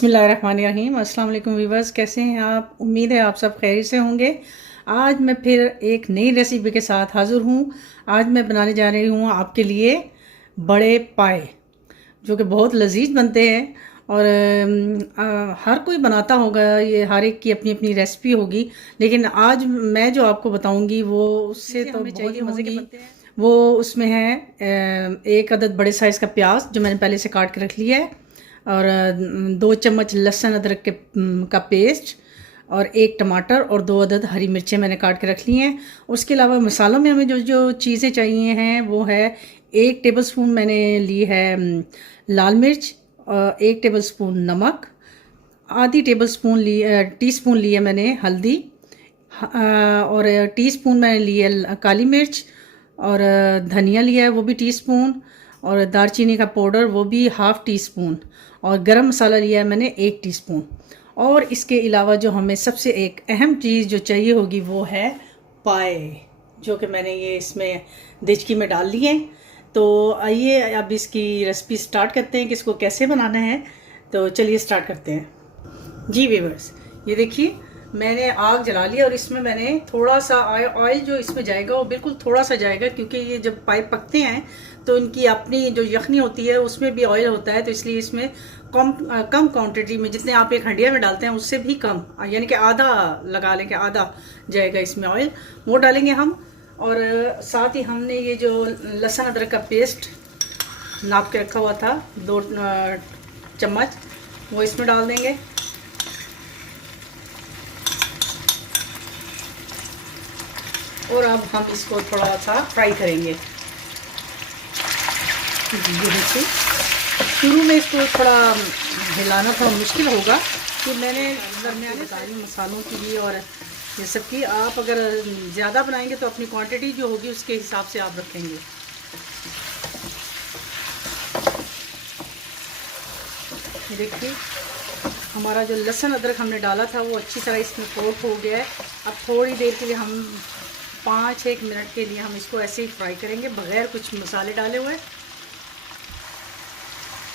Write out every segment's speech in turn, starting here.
बिस्मिल्लाहिर्रहमानिर्रहीम। अस्सलाम वालेकुम वीवर्स, कैसे हैं आप? उम्मीद है आप सब खैरियत से होंगे। आज मैं फिर एक नई रेसिपी के साथ हाज़िर हूँ। आज मैं बनाने जा रही हूँ आपके लिए बड़े पाए, जो कि बहुत लजीज बनते हैं और हर कोई बनाता होगा। ये हर एक की अपनी अपनी रेसिपी होगी, लेकिन आज मैं जो आपको बताऊंगी वो उससे तो बहुत ही मज़े के बनते हैं। वो उसमें है एक अदद बड़े साइज़ का प्याज जो मैंने पहले से काट के रख लिया है, और 2 चम्मच लहसुन अदरक का पेस्ट, और 1 टमाटर और 2 अदद हरी मिर्चें मैंने काट के रख ली हैं। उसके अलावा मसालों में हमें जो जो चीज़ें चाहिए हैं वो है 1 टेबलस्पून मैंने ली है लाल मिर्च, 1 टेबलस्पून नमक, आधी टीस्पून ली है मैंने हल्दी, और टीस्पून मैंने ली है काली मिर्च, और धनिया लिया है वो भी टीस्पून, और दालचीनी का पाउडर वो भी हाफ़ टी स्पून, और गरम मसाला लिया है मैंने 1 टीस्पून। और इसके अलावा जो हमें सबसे एक अहम चीज़ जो चाहिए होगी वो है पाए, जो कि मैंने ये इसमें देचकी में डाल लिए हैं। तो आइए अब इसकी रेसिपी स्टार्ट करते हैं कि इसको कैसे बनाना है। तो चलिए स्टार्ट करते हैं। जी व्यूअर्स, ये देखिए मैंने आग जला लिया और इसमें मैंने थोड़ा सा ऑयल जो इसमें जाएगा वो बिल्कुल थोड़ा सा जाएगा, क्योंकि ये जब पाइप पकते हैं तो इनकी अपनी जो यखनी होती है उसमें भी ऑयल होता है, तो इसलिए इसमें कम क्वांटिटी में, जितने आप एक हंडिया में डालते हैं उससे भी कम, यानी कि आधा लगा लेंगे, आधा जाएगा इसमें ऑयल, वो डालेंगे हम। और साथ ही हमने ये जो लहसुन अदरक का पेस्ट नाप के रखा हुआ था 2 चम्मच, वो इसमें डाल देंगे। और अब हम इसको थोड़ा सा फ्राई करेंगे। ये देखिए शुरू में इसको थोड़ा हिलाना थोड़ा मुश्किल होगा, कि मैंने दरमियाने बता रही हूँ मसालों की भी और ये सब की। आप अगर ज़्यादा बनाएंगे तो अपनी क्वांटिटी जो होगी उसके हिसाब से आप रखेंगे। ये देखिए हमारा जो लहसुन अदरक हमने डाला था वो अच्छी तरह इसमें कोट हो गया है। अब थोड़ी देर के लिए हम 5-1 मिनट के लिए हम इसको ऐसे ही फ्राई करेंगे बग़ैर कुछ मसाले डाले हुए।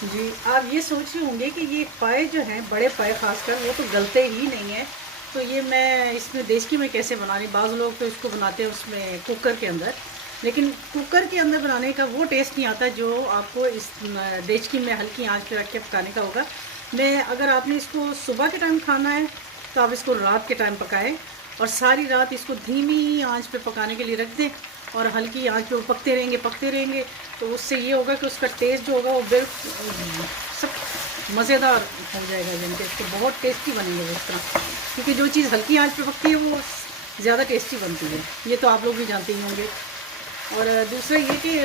जी, आप ये सोच रहे होंगे कि ये पाए जो हैं बड़े पाए ख़ासकर वो तो गलते ही नहीं है, तो ये मैं इसमें देचकी में कैसे बना रही। बाज़ लोग तो इसको बनाते हैं उसमें कुकर के अंदर, लेकिन कुकर के अंदर बनाने का वो टेस्ट नहीं आता जो आपको इस देचकी में हल्की आंच पे रख के पकाने का होगा। मैं अगर आपने इसको सुबह के टाइम खाना है तो आप इसको रात के टाइम पकाएं, और सारी रात इसको धीमी आंच पे पकाने के लिए रख दें, और हल्की आंच पे वो पकते रहेंगे। तो उससे ये होगा कि उसका टेस्ट जो होगा वो बिल्कुल सब मज़ेदार हो जाएगा, यानी कि इसको बहुत टेस्टी बनेंगे वो इस तरह, क्योंकि जो चीज़ हल्की आंच पे पकती है वो ज़्यादा टेस्टी बनती है। ये तो आप लोग भी जानते ही होंगे। और दूसरा ये कि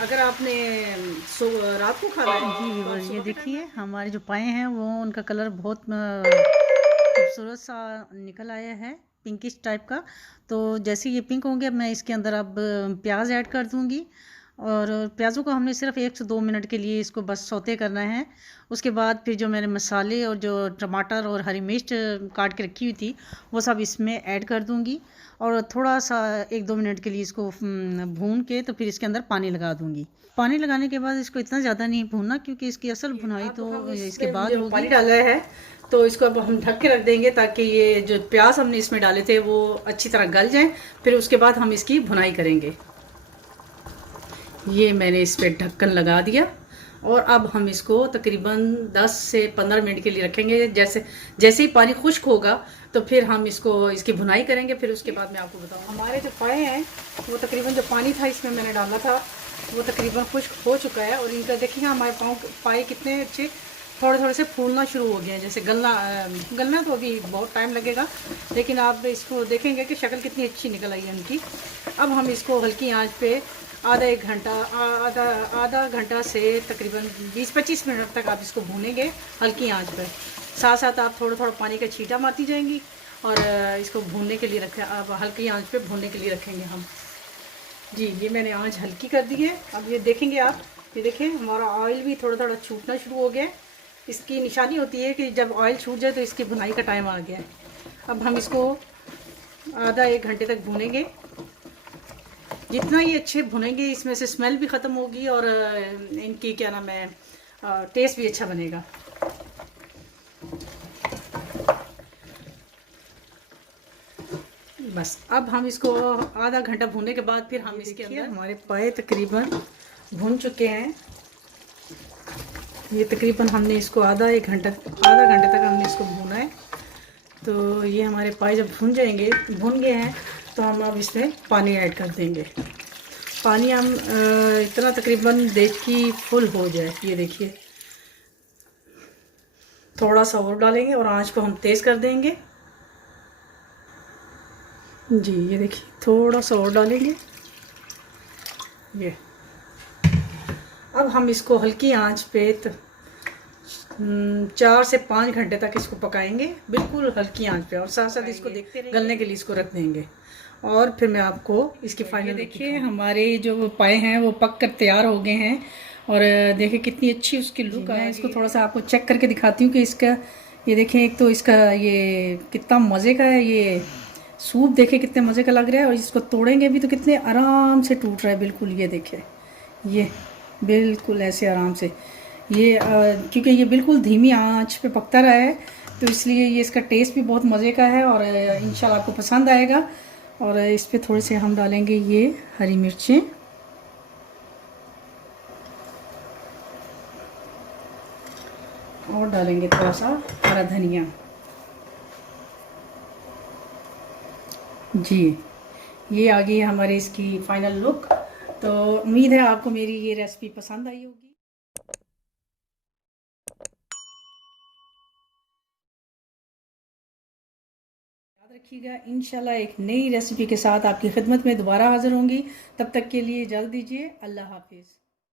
अगर आपने रात को खाना है जी, ये देखिए हमारे जो पाए हैं वो उनका कलर बहुत खूबसूरत सा निकल आया है, पिंकिश टाइप का। तो जैसे ये पिंक होंगे मैं इसके अंदर अब प्याज ऐड कर दूंगी, और प्याज़ों को हमने सिर्फ 1 से 2 मिनट के लिए इसको बस सौते करना है। उसके बाद फिर जो मैंने मसाले और जो टमाटर और हरी मिर्च काट के रखी हुई थी वो सब इसमें ऐड कर दूंगी, और थोड़ा सा 1-2 मिनट के लिए इसको भून के तो फिर इसके अंदर पानी लगा दूंगी। पानी लगाने के बाद इसको इतना ज़्यादा नहीं भूनना, क्योंकि इसकी असल भुनाई तो इसके बाद होगी। पानी डाला है तो इसको अब हम ढक के रख देंगे, ताकि ये जो प्याज हमने इसमें डाले थे वो अच्छी तरह गल जाएं। फिर उसके बाद हम इसकी भुनाई करेंगे। ये मैंने इस पर ढक्कन लगा दिया, और अब हम इसको तकरीबन 10 से 15 मिनट के लिए रखेंगे। जैसे ही पानी खुश्क होगा तो फिर हम इसकी भुनाई करेंगे। फिर उसके बाद मैं आपको बताऊँ, हमारे जो पाए हैं वो तकरीबन जो पानी था इसमें मैंने डाला था वो तकरीबन खुश्क हो चुका है। और इनका देखिए हमारे पाए कितने अच्छे थोड़े थोड़े से फूलना शुरू हो गए हैं। जैसे गलना तो अभी बहुत टाइम लगेगा, लेकिन आप इसको देखेंगे कि शक्ल कितनी अच्छी निकल आई है इनकी। अब हम इसको हल्की आंच पे आधा घंटा से तकरीबन 20-25 मिनट तक आप इसको भूनेंगे हल्की आंच पर। साथ साथ आप थोड़ा थोड़ा पानी का छींटा मारती जाएंगी, और इसको भूनने के लिए अब हल्की आंच पे भूनने के लिए रखेंगे हम। जी, ये मैंने आंच हल्की कर दी है। अब ये देखेंगे आप, ये देखें हमारा ऑयल भी थोड़ा थोड़ा छूटना शुरू हो गया है। इसकी निशानी होती है कि जब ऑयल छूट जाए तो इसकी भुनाई का टाइम आ गया है। अब हम इसको आधा 1 घंटे तक भूनेंगे। जितना ही अच्छे भुनेंगे इसमें से स्मेल भी ख़त्म होगी, और इनकी क्या नाम है टेस्ट भी अच्छा बनेगा। बस अब हम इसको आधा घंटा भूनने के बाद फिर हम इसके अंदर हमारे पाए तकरीबन भून चुके हैं। ये तकरीबन हमने इसको आधा घंटे तक हमने इसको भूना है। तो ये हमारे पाए जब भून गए हैं तो हम अब इसमें पानी ऐड कर देंगे। पानी हम इतना तकरीबन देख कि फुल हो जाए। ये देखिए थोड़ा सा और डालेंगे और आंच को हम तेज़ कर देंगे। जी ये देखिए थोड़ा सा और डालेंगे। ये अब हम इसको हल्की आंच पे 4 से 5 घंटे तक इसको पकाएंगे, बिल्कुल हल्की आंच पे, और साथ साथ इसको देखते रहेंगे, गलने के लिए इसको रख देंगे। और फिर मैं आपको इसकी फाइनल देखिए हमारे जो पाए हैं वो पक कर तैयार हो गए हैं। और देखिए कितनी अच्छी उसकी लुक है। इसको थोड़ा सा आपको चेक करके दिखाती हूँ कि इसका ये देखें, एक तो इसका ये कितना मज़े का है। ये सूप देखे कितने मज़े का लग रहा है, और इसको तोड़ेंगे भी तो कितने आराम से टूट रहा है बिल्कुल। ये देखे ये बिल्कुल ऐसे आराम से ये क्योंकि ये बिल्कुल धीमी आंच पे पकता रहा है तो इसलिए ये इसका टेस्ट भी बहुत मज़े का है और इंशाल्लाह आपको पसंद आएगा। और इस पे थोड़े से हम डालेंगे ये हरी मिर्चें और डालेंगे थोड़ा सा हरा धनिया। जी ये आ गई हमारी इसकी फाइनल लुक। तो उम्मीद है आपको मेरी ये रेसिपी पसंद आई होगी। याद रखिएगा इंशाल्लाह एक नई रेसिपी के साथ आपकी खिदमत में दोबारा हाजिर होंगी। तब तक के लिए इजाज़त दीजिए। अल्लाह हाफिज़।